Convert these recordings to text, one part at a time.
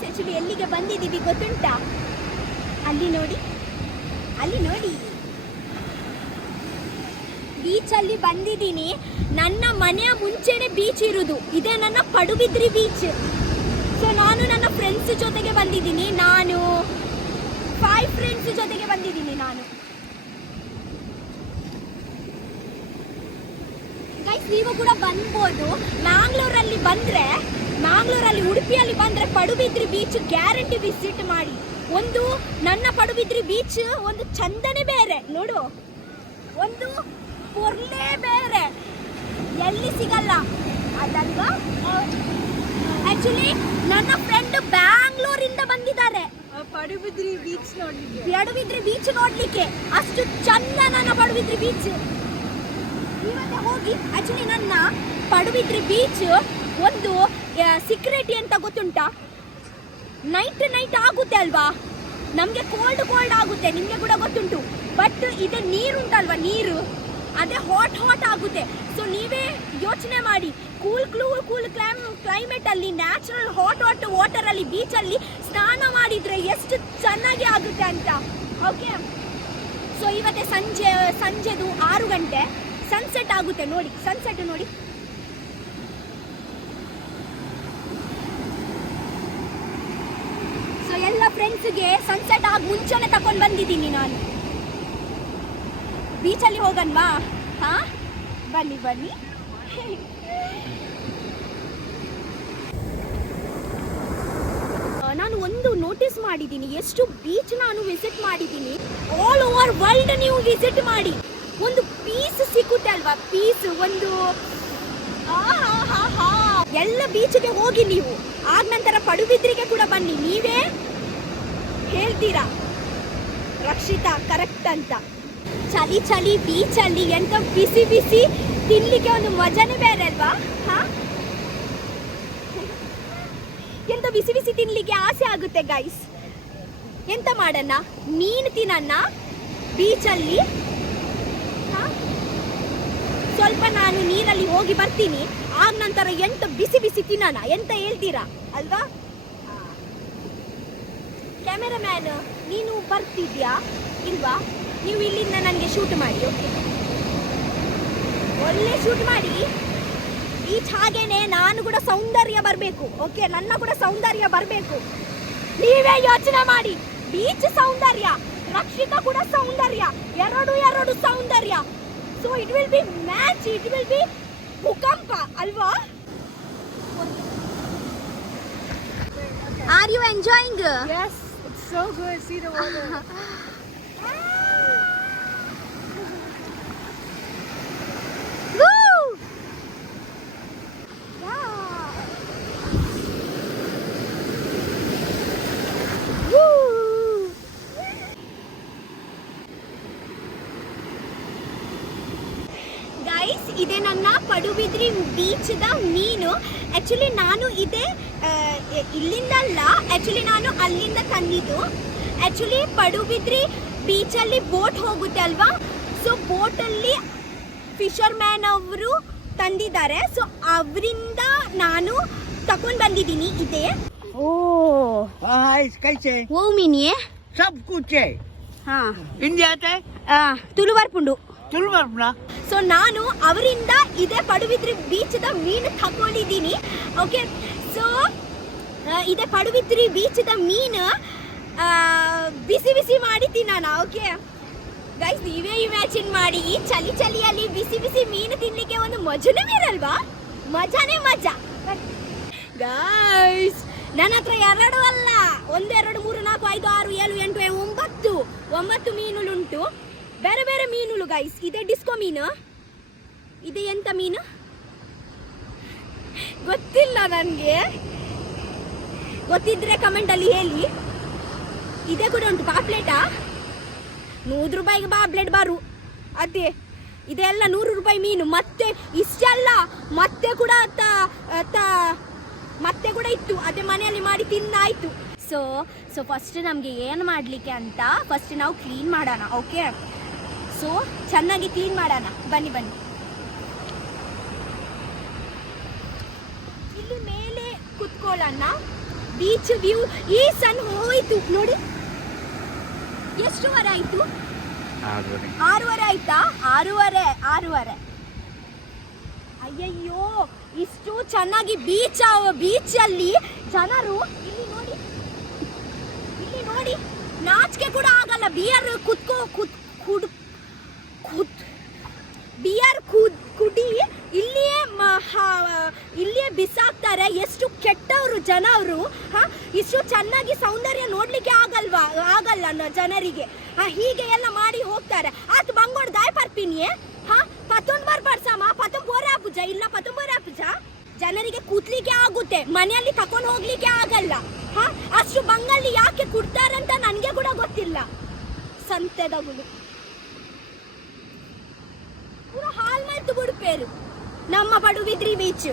Guys actually ಎಲ್ಲಿಗೆ ಬಂದಿದ್ದೀವಿ ಗೊತ್ತುಂಟಾ? ಅಲ್ಲಿ ನೋಡಿ, ಅಲ್ಲಿ ನೋಡಿ, ಬೀಚಲ್ಲಿ ಬಂದಿದ್ದೀನಿ. ನನ್ನ ಮನೆಯ ಮುಂಚೆನೆ ಬೀಚ್ ಇರುವುದು. ಇದೇ ನನ್ನ ಪಡುಬಿದ್ರಿ ಬೀಚ್. ಸೊ ನಾನು ನನ್ನ ಫ್ರೆಂಡ್ಸ್ ಜೊತೆಗೆ ಬಂದಿದ್ದೀನಿ. ನಾನು 5 ಫ್ರೆಂಡ್ಸ್ ಜೊತೆಗೆ ಬಂದಿದ್ದೀನಿ ನಾನು. ಗೈಸ್ ನೀವು ಕೂಡ ಬಂದ್ಬೋದು. ಮ್ಯಾಂಗ್ಳೂರಲ್ಲಿ ಉಡುಪಿಯಲ್ಲಿ ಬಂದರೆ ಪಡುಬಿದ್ರಿ ಬೀಚ್ ಗ್ಯಾರಂಟಿ ವಿಸಿಟ್ ಮಾಡಿ. ಒಂದು ನನ್ನ ಪಡುಬಿದ್ರಿ ಬೀಚ್ ಒಂದು ಚಂದನೆ ಬೇರೆ ನೋಡು, ಒಂದು ಪೊರ್ಲೆ ಬೇರೆ, ಎಲ್ಲಿ ಸಿಗಲ್ಲ ಅದಲ್ವಾ. ಆಕ್ಚುಲಿ ನನ್ನ ಫ್ರೆಂಡ್ ಬ್ಯಾಂಗ್ಳೂರಿಂದ ಬಂದಿದ್ದಾರೆ ಪಡುಬಿದ್ರಿ ಬೀಚ್ ನೋಡ್ಲಿಕ್ಕೆ. ಅಷ್ಟು ಚಂದ ನನ್ನ ಪಡುಬಿದ್ರಿ ಬೀಚ್. ಇವತ್ತೇ ಹೋಗಿ. ಆಕ್ಚುಲಿ ನನ್ನ ಪಡುಬಿದ್ರಿ ಬೀಚ್ ಒಂದು ಸೀಕ್ರೆಟ್ ಅಂತ ಗೊತ್ತುಂಟಾ? ನೈಟ್ ಆಗುತ್ತೆ ಅಲ್ವಾ, ನಮಗೆ ಕೋಲ್ಡ್ ಆಗುತ್ತೆ, ನಿಮಗೆ ಕೂಡ ಗೊತ್ತುಂಟು. ಬಟ್ ಇದೆ ನೀರುಂಟಲ್ವಾ, ನೀರು ಅದೇ ಹಾಟ್ ಆಗುತ್ತೆ. ಸೊ ನೀವೇ ಯೋಚನೆ ಮಾಡಿ, ಕೂಲ್ ಕ್ಲೈಮೇಟ್ ಅಲ್ಲಿ ನ್ಯಾಚುರಲ್ ಹಾಟ್ ವಾಟರ್ ಅಲ್ಲಿ ಬೀಚಲ್ಲಿ ಸ್ನಾನ ಮಾಡಿದ್ರೆ ಎಷ್ಟು ಚೆನ್ನಾಗಿ ಆಗುತ್ತೆ ಅಂತ. ಓಕೆ, ಸೊ ಇವತ್ತೇ ಸಂಜೆದು 6 ಗಂಟೆ ಸನ್ಸೆಟ್ ಆಗುತ್ತೆ ನೋಡಿ. ಸನ್ಸೆಟ್ ನೋಡಿ. ಸೊ ಎಲ್ಲ ಫ್ರೆಂಡ್ಸ್ಗೆ ಸನ್ಸೆಟ್ ಆಗಿ ಮುಂಚೆನೆ ತಕೊಂಡು ಬಂದಿದ್ದೀನಿ ನಾನು. ಬೀಚಲ್ಲಿ ಹೋಗನ್ವಾ? ಹಾ, ಬನ್ನಿ. ನಾನು ಒಂದು ನೋಟಿಸ್ ಮಾಡಿದ್ದೀನಿ, ಎಷ್ಟು ಬೀಚ್ ನಾನು ವಿಸಿಟ್ ಮಾಡಿದ್ದೀನಿ. ಆಲ್ ಓವರ್ ವರ್ಲ್ಡ್ ನೀವು ವಿಸಿಟ್ ಮಾಡಿ, ಒಂದು ಪೀಸ್ ಸಿಕ್ಕುತ್ತೆ ಅಲ್ವಾ, ಪೀಸ್ ಒಂದು. ಎಲ್ಲ ಬೀಚ್ಗೆ ಹೋಗಿ ನೀವು, ಆಗ ನಂತರ ಪಡುಬಿದ್ರಿಗೆ ಕೂಡ ಬನ್ನಿ. ನೀವೇ ಹೇಳ್ತೀರಾ ರಕ್ಷಿತಾ ಕರೆಕ್ಟ್ ಅಂತ. ಚಳಿ ಬೀಚಲ್ಲಿ ಎಂತ ಬಿಸಿ ತಿನ್ಲಿಕ್ಕೆ ಒಂದು ಮಜಾನೇ ಬೇರೆ ಅಲ್ವಾ? ಎಂತ ಬಿಸಿ ತಿನ್ಲಿಕ್ಕೆ ಆಸೆ ಆಗುತ್ತೆ ಗೈಸ್. ಎಂತ ಮಾಡೋಣ, ಮೀನು ತಿನ್ನೋಣ ಬೀಚಲ್ಲಿ. ಸ್ವಲ್ಪ ನಾನು ನೀರಲ್ಲಿ ಹೋಗಿ ಬರ್ತೀನಿ, ಆಗ ನಂತರ ಎಂತ ಬಿಸಿ ತಿನ್ನೋಣ. ಎಂತ ಹೇಳ್ತೀರಾ ಅಲ್ವಾ? ಕ್ಯಾಮೆರಾಮ್ಯಾನ್ ನೀನು ಬರ್ತಿದ್ಯಾ ಇಲ್ವಾ? ನೀವು ಇಲ್ಲಿಂದ ನನಗೆ ಶೂಟ್ ಮಾಡಿ. ಓಕೆ, ಒಳ್ಳೆ ಶೂಟ್ ಮಾಡಿ. ಬೀಚ್ ಹಾಗೇನೆ ನಾನು ಕೂಡ ಸೌಂದರ್ಯ ಬರಬೇಕು. ಓಕೆ, ನನ್ನ ಕೂಡ ಸೌಂದರ್ಯ ಬರಬೇಕು. ನೀವೇ ಯೋಚನೆ ಮಾಡಿ. ಬೀಚ್ ಸೌಂದರ್ಯ, ರಕ್ಷಿತಾ ಕೂಡ ಸೌಂದರ್ಯ, ಎರಡು Soundarya. So it will be match, it will be ಭೂಕಂಪ ಅಲ್ವಾ? Are you enjoying? Yes, it's so good. See the water. Woo! Guys, ಇದೆ ನನ್ನ ಪಡುಬಿದ್ರಿ ಬೀಚ್ದ ಮೀನು. ಆಕ್ಚುಲಿ ನಾನು ಇದೇ ಇಲ್ಲಿಂದಲ್ಲ, ಆಕ್ಚುಲಿ ನಾನು ಅಲ್ಲಿಂದ ತಂದಿದ್ದು. ಆಕ್ಚುಲಿ ಪಡುಬಿದ್ರಿ ಬೀಚಲ್ಲಿ ಬೋಟ್ ಹೋಗುತ್ತೆ ಅಲ್ವಾ, ಸೊ ಬೋಟಲ್ಲಿ ಫಿಶರ್ ಮ್ಯಾನ್ ಅವರು ತಂದಿದ್ದಾರೆ. ಸೊ ಅವರಿಂದ ನಾನು ತಕೊಂಡು ಬಂದಿದ್ದೀನಿ. ಇದೆ ಓ ಮೀನಿಯೇ सब कुछ है। हाँ, इंडिया आते ತುಳುವರ್ಪುಂಡು. तुलुवरपुना। ಸೊ ನಾನು ಅವರಿಂದ ಇದೇ ಪಡುಬಿದ್ರಿ ಬೀಚ್ದ ಮೀನು ತಗೊಂಡಿದ್ದೀನಿ. ಓಕೆ, ಸೊ ಇದೇ ಪಡುಬಿದ್ರಿ ಬೀಚ್ದ ಮೀನು ಬಿಸಿ ಮಾಡಿ ತಿನ್ನೋಣ. ಓಕೆ ಗೈಸ್, ನೀವೇ ಇಮ್ಯಾಜಿನ್ ಮಾಡಿ, ಈ ಚಳಿಯಲ್ಲಿ ಬಿಸಿ ಮೀನು ತಿನ್ಲಿಕ್ಕೆ ಒಂದು ಮಜಾನೇ ಬೇರಲ್ವಾ? ಮಜಾನೇ ಮಜಾ ಗೈಸ್. ನನ್ನ ಹತ್ರ 2 ಅಲ್ಲ, 1 2 3 4 5 6 7 8 9 ಮೀನುಳುಂಟು. ಬೇರೆ ಮೀನುಳು ಗೈಸ್. ಇದೆ ಡಿಸ್ಕೋ ಮೀನು. ಇದೆ ಎಂತ ಮೀನು ಗೊತ್ತಿಲ್ಲ ನನಗೆ, ಗೊತ್ತಿದ್ರೆ ಕಮೆಂಟ್ ಅಲ್ಲಿ ಹೇಳಿ. ಇದೆ ಕೂಡ ಉಂಟು. ಪಾಪ್ಲೆಟಾ 100 ರೂಪಾಯಿಗೆ ಪಾಪ್ಲೆಟ್ ಬಾರು. ಅದೇ ಇದೆಲ್ಲ 100 ರೂಪಾಯಿ ಮೀನು. ಮತ್ತೆ ಇಷ್ಟೆಲ್ಲ ಮತ್ತೆ ಕೂಡ ಇತ್ತು. ಅದೇ ಮನೆಯಲ್ಲಿ ಮಾಡಿ ತಿಂದಾಯ್ತು. ಸೊ ಫಸ್ಟ್ ನಮಗೆ ಏನು ಮಾಡಲಿಕ್ಕೆ ಅಂತ ಫಸ್ಟ್ ನಾವು ಕ್ಲೀನ್ ಮಾಡೋಣ. ಓಕೆ, ಸೊ ಚೆನ್ನಾಗಿ ಕ್ಲೀನ್ ಮಾಡೋಣ. ಬನ್ನಿ ಇಲ್ಲಿ ಮೇಲೆ ಕುತ್ಕೊಳ್ಳೋಣ. Beach view. ಈ ಸನ್ ಹೋಯ್ತು ನೋಡಿ. ಎಷ್ಟುವರೆ ಆಯ್ತು? 6:30 ಆಯ್ತಾ? 6:30. ಅಯ್ಯಯ್ಯೋ, ಇಷ್ಟು ಚೆನ್ನಾಗಿ ಬೀಚಲ್ಲಿ ಜನರು. ಇಲ್ಲಿ ನೋಡಿ ನಾಚಿಕೆ ಕೂಡ ಆಗಲ್ಲ. ಬಿಯರ್ ಕುಡಿ ಇಲ್ಲಿಯೇ ಬಿಸಾಕ್ತಾರೆ. ಎಷ್ಟು ಕೆಟ್ಟವರು ಜನ ಅವರು. ಇಷ್ಟು ಚೆನ್ನಾಗಿ ಸೌಂದರ್ಯ ನೋಡ್ಲಿಕ್ಕೆ ಆಗಲ್ಲ ಜನರಿಗೆ. ಹೀಗೆ ಎಲ್ಲ ಮಾಡಿ ಹೋಗ್ತಾರೆ. ಆತು ಬಂಗೋಡ್ ಗಾಯ ಪರ್ಪಿನಿಯೇ ಪತ್ತೊಂದು ಬರ್ಬಾರ್ಸಮ್ಮ, ಪತ್ತೊಂದು ಬೋರೆ ಪೂಜ ಇಲ್ಲ, ಪತ್ತೊಂದು ಬೋರೆ ಪೂಜ. ಜನರಿಗೆ ಕೂತ್ಲಿಕ್ಕೆ ಆಗುತ್ತೆ, ಮನೆಯಲ್ಲಿ ತಕೊಂಡು ಹೋಗ್ಲಿಕ್ಕೆ ಆಗಲ್ಲ. ಅಷ್ಟು ಬಂಗಲ್ಲಿ ಯಾಕೆ ಕೊಡ್ತಾರಂತ ನನಗೆ ಕೂಡ ಗೊತ್ತಿಲ್ಲ. ಸಂತೆದಗಳು ಪೂರ ಹಾಲ್ ಮಾಡ್ತು ಬಿಡ್ಪೇರು ನಮ್ಮ ಪಡುಬಿದ್ರಿ ಬೀಚ್.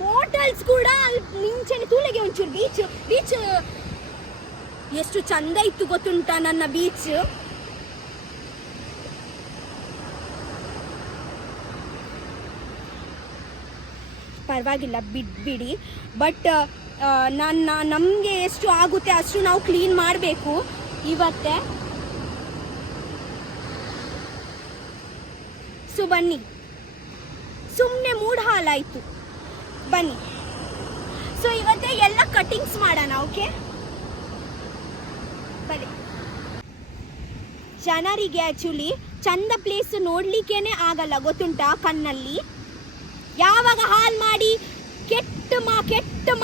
ಹೋಟೆಲ್ಸ್ ಕೂಡ ಅಲ್ಲಿ ಮಿಂಚನೆ ತೂಳಿಗೆ ಒಂಚೂರು ಬೀಚ್ ಎಷ್ಟು ಚಂದ ಇತ್ತು ಗೊತ್ತುಂಟ ನನ್ನ ಬೀಚ್. ಪರವಾಗಿಲ್ಲ, ಬಿಡಿ. ಬಟ್ ನಮಗೆ ಎಷ್ಟು ಆಗುತ್ತೆ ಅಷ್ಟು ನಾವು ಕ್ಲೀನ್ ಮಾಡಬೇಕು ಇವತ್ತೇ. ಸೊ ಬನ್ನಿ, ಸುಮ್ಮನೆ ಮೂಡ್ ಹಾಲಾಯಿತು, ಬನ್ನಿ. ಸೊ ಇವತ್ತೇ ಎಲ್ಲ ಕಟಿಂಗ್ಸ್ ಮಾಡೋಣ. ಓಕೆ, ಬನ್ನಿ. ಜನರಿಗೆ ಆ್ಯಕ್ಚುಲಿ ಚಂದ ಪ್ಲೇಸ್ ನೋಡ್ಲಿಕ್ಕೇನೆ ಆಗಲ್ಲ ಗೊತ್ತುಂಟಾ ಕಣ್ಣಲ್ಲಿ. ಯಾವಾಗ ಹಾಲ್ ಮಾಡಿ ಕೆಟ್ಟ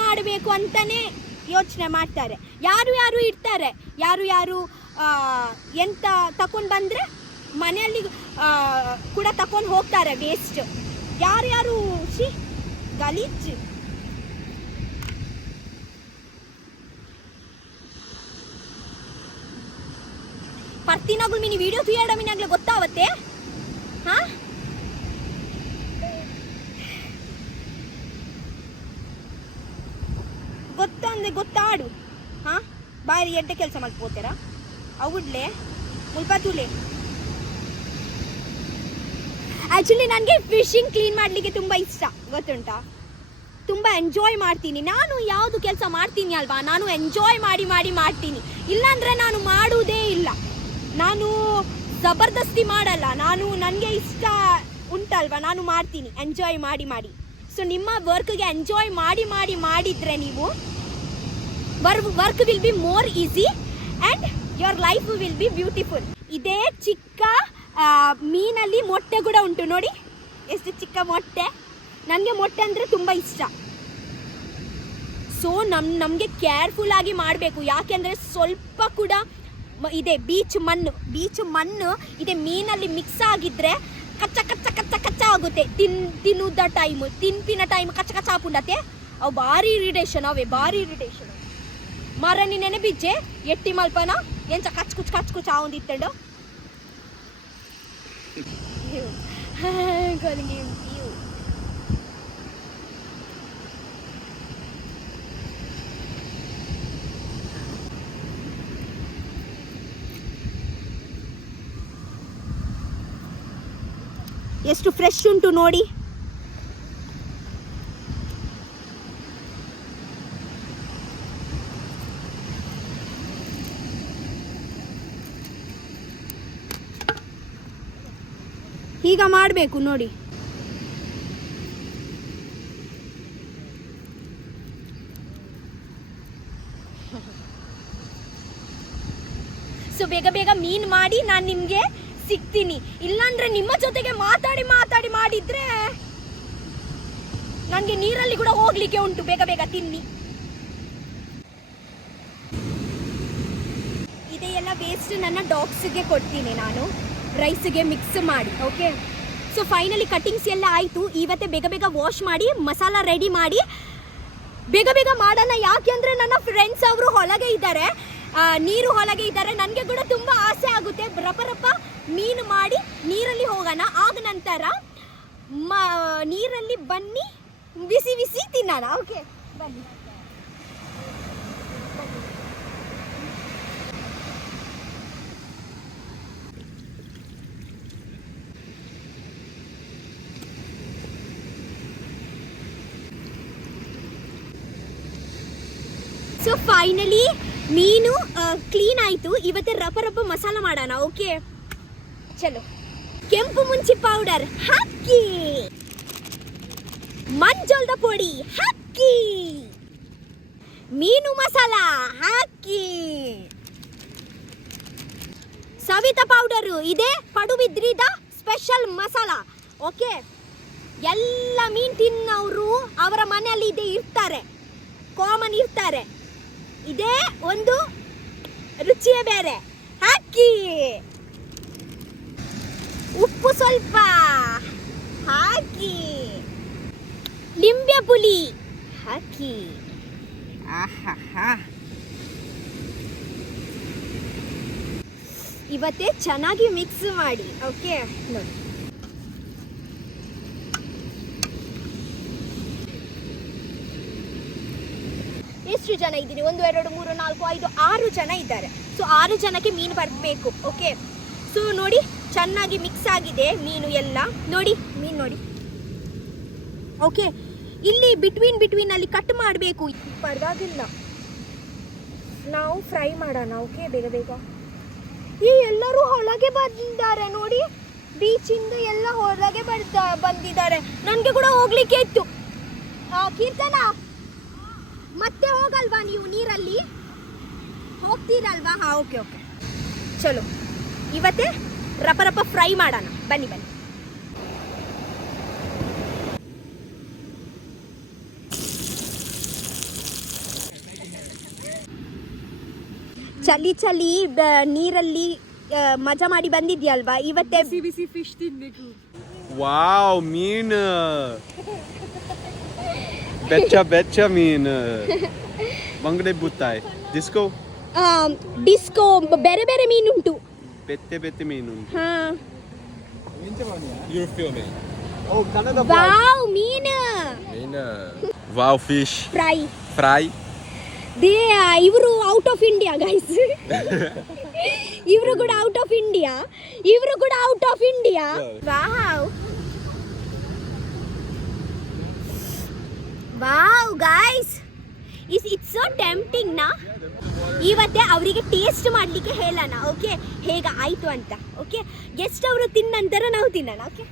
ಮಾಡಬೇಕು ಅಂತಾನೆ ಯೋಚನೆ ಮಾಡ್ತಾರೆ. ಯಾರು ಇರ್ತಾರೆ, ಯಾರು ಎಂತ ತಕೊಂಡು ಬಂದರೆ ಮನೆಯಲ್ಲಿ ಕೂಡ ತಕೊಂಡು ಹೋಗ್ತಾರೆ ವೇಸ್ಟ್. ಯಾರು ಗಲೀಜ್. ಪರ್ತಿನಾಗ್ಲು ಮಿನಿ ವಿಡಿಯೋ ತುಯ್ಯಾಡ ಮಿನಾಗ್ಲು ಗೊತ್ತಾವತ್ತೆ. ಗೊತ್ತಾಡು. ಬಾರಿ ಎಡ್ಡೆ ಕೆಲಸ ಮಾಡ್ಕೋತೀರಾ ಅವಡ್ಲೆ ಮುಲ್ಪತೂಲೆ. ಆ್ಯಕ್ಚುಲಿ ನನಗೆ ಫಿಶಿಂಗ್ ಕ್ಲೀನ್ ಮಾಡಲಿಕ್ಕೆ ತುಂಬ ಇಷ್ಟ ಗೊತ್ತುಂಟಾ. ತುಂಬ ಎಂಜಾಯ್ ಮಾಡ್ತೀನಿ ನಾನು. ಯಾವುದು ಕೆಲಸ ಮಾಡ್ತೀನಿ ಅಲ್ವಾ, ನಾನು ಎಂಜಾಯ್ ಮಾಡಿ ಮಾಡ್ತೀನಿ. ಇಲ್ಲಾಂದರೆ ನಾನು ಮಾಡುವುದೇ ಇಲ್ಲ. ನಾನು ಜಬರ್ದಸ್ತಿ ಮಾಡಲ್ಲ. ನನಗೆ ಇಷ್ಟ ಉಂಟಲ್ವಾ, ನಾನು ಮಾಡ್ತೀನಿ ಎಂಜಾಯ್ ಮಾಡಿ. ಸೊ ನಿಮ್ಮ ವರ್ಕ್ಗೆ ಎಂಜಾಯ್ ಮಾಡಿದರೆ ನೀವು work will be more easy and your life will be beautiful. ಇದೇ ಚಿಕ್ಕ ಮೀನಲ್ಲಿ ಮೊಟ್ಟೆ ಕೂಡ ಉಂಟು ನೋಡಿ, ಎಷ್ಟು ಚಿಕ್ಕ ಮೊಟ್ಟೆ. ನನಗೆ ಮೊಟ್ಟೆ ಅಂದರೆ ತುಂಬ ಇಷ್ಟ. ಸೊ ನಮಗೆ ಕೇರ್ಫುಲ್ ಆಗಿ ಮಾಡಬೇಕು. ಯಾಕೆಂದರೆ ಸ್ವಲ್ಪ ಕೂಡ ಇದೆ ಬೀಚ್ ಮಣ್ಣು ಇದೆ ಮೀನಲ್ಲಿ ಮಿಕ್ಸ್ ಆಗಿದ್ರೆ ಕಚ್ಚ ಆಗುತ್ತೆ. ತಿನ್ಪಿನ ಟೈಮ್ ಕಚ್ಚ ಆಪುಂಡತೆ. ಅವು ಭಾರಿ ಇರಿಟೇಷನ್. ಮರನಿ ನೆನೆಬಿಜ್ಜೆ ಎಟ್ಟಿ ಮಲ್ಪನ ಎಂಚ ಕಚ್ ಆವಂದಿತ್ತಂಡು. ಎಷ್ಟು ಫ್ರೆಶ್ ಉಂಟು ನೋಡಿ. ಈಗ ಮಾಡಬೇಕು ನೋಡಿ. ಸೊ ಬೇಗ ಮೀನ್ ಮಾಡಿ ನಾನು ನಿಮ್ಗೆ ಸಿಗ್ತೀನಿ. ಇಲ್ಲಾಂದ್ರೆ ನಿಮ್ಮ ಜೊತೆಗೆ ಮಾತಾಡಿ ಮಾಡಿದ್ರೆ ನನಗೆ ನೀರಲ್ಲಿ ಕೂಡ ಹೋಗ್ಲಿಕ್ಕೆ ಉಂಟು. ಬೇಗ ತಿನ್ನಿ. ಇದೆಲ್ಲ ವೇಸ್ಟ್ ನನ್ನ ಡಾಗ್ಸ್ಗೆ ಕೊಡ್ತೀನಿ ನಾನು, ರೈಸ್ಗೆ ಮಿಕ್ಸ್ ಮಾಡಿ. ಓಕೆ, ಸೊ ಫೈನಲಿ ಕಟಿಂಗ್ಸ್ ಎಲ್ಲ ಆಯಿತು. ಇವತ್ತೇ ಬೇಗ ವಾಶ್ ಮಾಡಿ ಮಸಾಲ ರೆಡಿ ಮಾಡಿ ಬೇಗ ಮಾಡೋಣ. ಯಾಕೆ ಅಂದರೆ ನನ್ನ ಫ್ರೆಂಡ್ಸ್ ಅವರು ಹೊಲಗೆ ಇದ್ದಾರೆ, ನೀರು ಹೊಲಗೆ ಇದ್ದಾರೆ. ನನಗೆ ಕೂಡ ತುಂಬ ಆಸೆ ಆಗುತ್ತೆ ರಪ್ಪ ಮೀನು ಮಾಡಿ ನೀರಲ್ಲಿ ಹೋಗೋಣ. ಆದ ನಂತರ ನೀರಲ್ಲಿ ಬನ್ನಿ ಬಿಸಿ ತಿನ್ನೋಣ. ಓಕೆ, ಬನ್ನಿ. ಸೊ ಫೈನಲಿ ಮೀನು ಕ್ಲೀನ್ ಆಯಿತು. ಇವತ್ತೇ ರಪ ಮಸಾಲ ಮಾಡೋಣ. ಓಕೆ ಚಲೋ. ಕೆಂಪು ಮುಂಚಿ ಪೌಡರ್ ಹಾಕಿ, ಮಂಜೋಳದ ಪುಡಿ ಹಾಕಿ, ಮೀನು ಮಸಾಲ ಹಾಕಿ, ಸವಿತಾ ಪೌಡರು ಇದೆ ಪಡುಬಿದ್ರಿದ ಸ್ಪೆಷಲ್ ಮಸಾಲ. ಓಕೆ, ಎಲ್ಲ ಮೀನು ತಿನ್ನೋರು ಅವರ ಮನೆಯಲ್ಲಿ ಇದೆ ಇರ್ತಾರೆ, ಕಾಮನ್ ಇರ್ತಾರೆ. ಇದೇ ಒಂದು ರುಚಿಯೇ ಬೇರೆ. ಹಾಕಿ, ಉಪ್ಪು ಸ್ವಲ್ಪ ಹಾಕಿ, ಲಿಂಬೆ ಪುಳಿ ಹಾಕಿ. ಇವತ್ತೇ ಚೆನ್ನಾಗಿ ಮಿಕ್ಸ್ ಮಾಡಿ. ಓಕೆ ನೋಡಿ, ಎಷ್ಟು ಜನ ಇದ್ದೀರಿ? 1 2 3 4 5 6 ಜನ ಇದ್ದಾರೆ. ಸೊ 6 ಜನಕ್ಕೆ ಮೀನು ಬರಬೇಕು. ಓಕೆ, ಸೊ ನೋಡಿ ಚೆನ್ನಾಗಿ ಮಿಕ್ಸ್ ಆಗಿದೆ ಮೀನು ಎಲ್ಲ. ನೋಡಿ ಮೀನು ನೋಡಿ. ಓಕೆ, ಇಲ್ಲಿ ಬಿಟ್ವೀನ್ ಅಲ್ಲಿ ಕಟ್ ಮಾಡಬೇಕು. ಪರವಾಗಿಲ್ಲ, ನಾವು ಫ್ರೈ ಮಾಡೋಣ. ಓಕೆ, ಬೇಗ ಬೇಗ. ಈ ಎಲ್ಲರೂ ಹೊರಗೆ ಬಂದಿದ್ದಾರೆ ನೋಡಿ, ಬೀಚಿಂದ ಎಲ್ಲ ಹೊರಗೆ ಬಂದಿದ್ದಾರೆ. ನನಗೆ ಕೂಡ ಹೋಗ್ಲಿಕ್ಕೆ ಇತ್ತು. ಕೀರ್ತನ, ಮತ್ತೆ ಹೋಗಲ್ವಾ ನೀವು? ನೀರಲ್ಲಿ ಹೋಗ್ತೀರಲ್ವಾ? ಹಾ, ಓಕೆ ಓಕೆ, ಚಲೋ. ಇವತ್ತೇ ರಪ ಫ್ರೈ ಮಾಡೋಣ. ಬನ್ನಿ ಬನ್ನಿ. ಚಳಿ ನೀರಲ್ಲಿ ಮಜಾ ಮಾಡಿ ಬಂದಿದ್ಯಲ್ವಾ? ಇವತ್ತೇ ಬಿಸಿ ಫಿಶ್ ತಿನ್ಬೇಕು. ವಾವ್, ಮೀನು ಬೆಚ್ಚ ಮೀನು. ಬಂಗಡೆ ಬುತ್ತಾಯ್ ಡಿಸ್ಕೋ ಬೇರೆ ಬೇರೆ ಮೀನುಂಟು. ಬೆತ್ತೆ ಮೀನು. ಹಾ, You're filming. Oh, Canada. Wow ಮೀನು Wow, fish. ಫ್ರೈ. ಇವರು ಔಟ್ ಆಫ್ ಇಂಡಿಯಾ ಗೈಸ್. ಇವರು ಕೂಡ out of India. Wow guys, it's so tempting ನಾ. ಇವತ್ತೇ ಅವರಿಗೆ ಟೇಸ್ಟ್ ಮಾಡಲಿಕ್ಕೆ ಹೇಳೋಣ. ಓಕೆ, ಹೇಗಾಯ್ತು ಅಂತ. ಓಕೆ, ಗೆಸ್ಟ್ ಅವರು ತಿನ್ನ ನಂತರ ನಾವು ತಿನ್ನೋಣ. ಓಕೆ,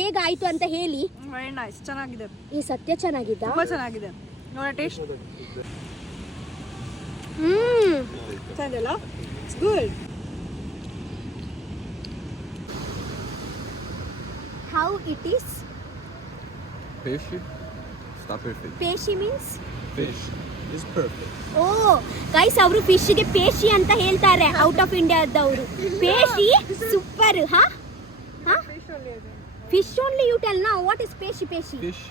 ಹೇಗಾಯ್ತು ಅಂತ ಹೇಳಿ. ವೆರಿ ನೈಸ್, ಚೆನ್ನಾಗಿದೆ. ಈ ಸತ್ಯ ಚೆನ್ನಾಗಿದ್ದ? ತುಂಬಾ ಚೆನ್ನಾಗಿದೆ. ನೋಡ ಟೇಸ್ಟ್ ಚೆನ್ನಾಗಿಲ್ಲ? It's good. How it is? Fishy? Stop perfect. Pesci means? Fish is perfect. Oh guys, ಅವರು ಫಿಶ್ಗೆ ಪೇಶಿ ಅಂತ ಹೇಳ್ತಾರೆ. ಔಟ್ ಆಫ್ ಇಂಡಿಯಾದವರು ಪೇಶಿ ಸೂಪರ್. ಹಾ, ಫಿಶ್ ಓನ್ಲಿ ಯು ಟೆಲ್ ನಾ. ವಾಟ್ ಇಸ್ ಪೇಶಿ? Fish.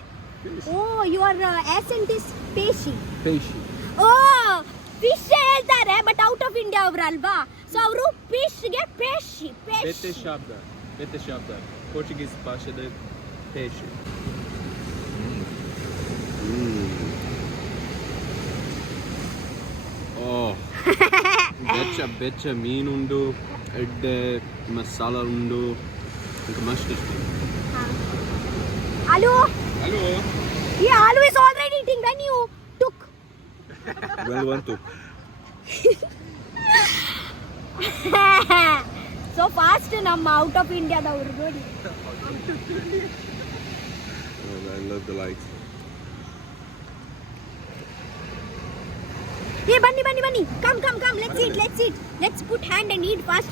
Oh, your accent is ಪೇಶಿ. Fishy. ಓ, ಫಿಶ್ ಹೇಳ್ತಾರೆ ಬಟ್ ಔಟ್ ಆಫ್ ಇಂಡಿಯಾ ಅವರು ಅಲ್ವಾ? ಸೊ ಅವರು ಫಿಶ್ಗೆ ಪೇಶಿ. Bete shabda. Portuguese ಭಾಷೆದ peixe. Oh. ಬೆಚ್ಚ ಮೀನುಂಡು, ಎಡ್ಡೆ ಮಸಾಲ ಉಂಡು, ಮಸ್ತ್ ಇಷ್ಟ. Hello. Hello. Yeah, Alu is already eating when you took. Well, one took. So fast ನಮ್ಮ ಔಟ್ ಆಫ್ ಇಂಡಿಯಾದವರು ನೋಡಿ. Oh, I love the lights. Hey, ಬನ್ನಿ. Come. Let's eat. Let's put hand and eat fast.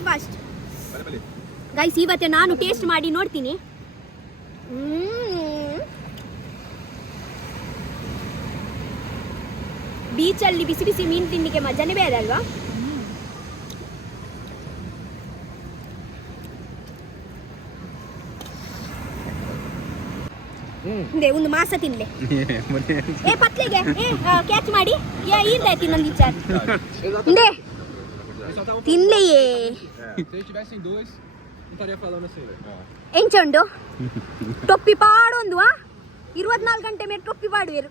Guys, ಇವತ್ತೇ ನಾನು taste ಮಾಡಿ ನೋಡ್ತೀನಿ. ಬೀಚಲ್ಲಿ ಬಿಸಿ ಮೀನು ತಿನ್ನಲಿಕ್ಕೆ ಮಜಾನೇ ಬೇರೆ ಅಲ್ವಾ? ಒಂದು ಮಾಸ ತಿನ್ಲೆ. ಪತ್ಲೆಗೆ ಕ್ಯಾಚ್ ಮಾಡಿ ಇರ್ದಾಯ್ತು ಇನ್ನೊಂದು ವಿಚಾರ. ತಿನ್ಲೆಯೇ ಎಂಚುಂಡು ಟೊಪ್ಪಿ ಪಾಡೊಂದು 24 ಗಂಟೆ ಮೇಲೆ ಟೊಪ್ಪಿ ಪಾಡುವೆರು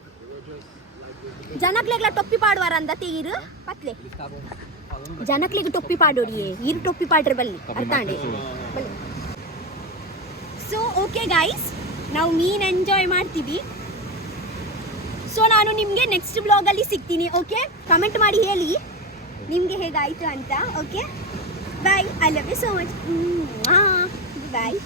ಜನಕ್ಲೆಗ್ಲ ಟೊಪ್ಪಿ ಪಾಡುವಾರ ಅಂದ ತೀರು ಪತ್ಲೆ ಜನಕ್ಲಿಗೆ ಟೊಪ್ಪಿ ಪಾಡೋಡಿಯೇ ಇರು ಟೊಪ್ಪಿ ಪಾಡ್ರೆ ಬಲ್ಲಿ ಅರ್ಥಾಂಡೆ. ಸೊ ಓಕೆ ಗೈಸ್, ನಾವು ಮೀನು ಎಂಜಾಯ್ ಮಾಡ್ತೀವಿ. ಸೊ ನಾನು ನಿಮಗೆ ನೆಕ್ಸ್ಟ್ ಬ್ಲಾಗಲ್ಲಿ ಸಿಗ್ತೀನಿ. ಓಕೆ, ಕಮೆಂಟ್ ಮಾಡಿ ಹೇಳಿ ನಿಮಗೆ ಹೇಗಾಯಿತು ಅಂತ. Okay, bye. I love you so much. Bye.